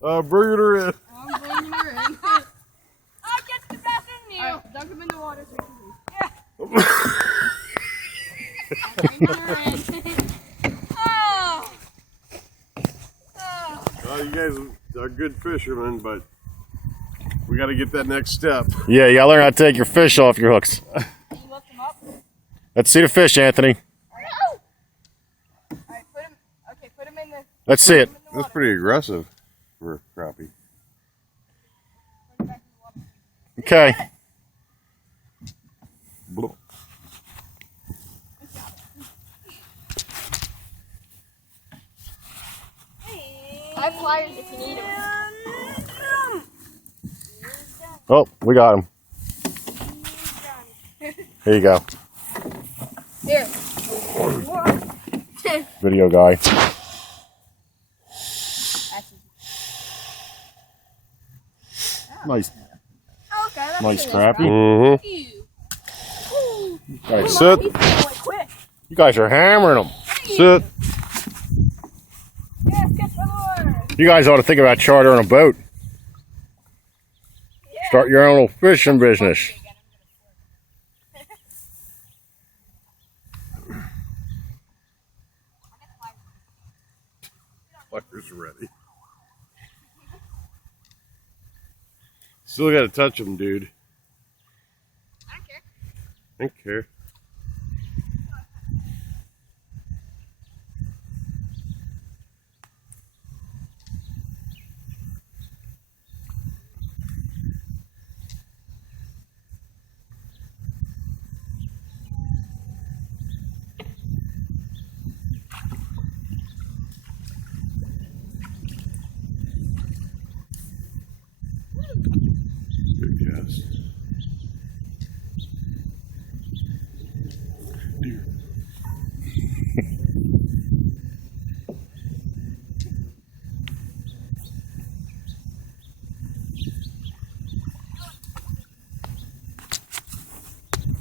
Bring her in. I'm bringing her in. I get the best in you. Alright, dunk him in the water so we can Yeah. Bring her in. Oh. Oh. You guys are good fishermen, but we got to get that next step. Yeah, you gotta learn how to take your fish off your hooks. Can you lift him up? Let's see the fish, Anthony. Alright, put him in the Let's see it. That's pretty aggressive for a crappie. put him back in the water. Okay. Bloop. I have pliers if you need them. Oh, we got him. Here you go. Here. Video guy. Nice, Okay, that's nice it. crappie. Mm-hmm. Ew. Guys, Sit. He's going quick. you guys are hammering them. Sit. Yes, catch my lure. You guys ought to think about chartering a boat. Start your own little fishing business. Pliers ready. Still got to touch them, dude. I don't care. I don't care.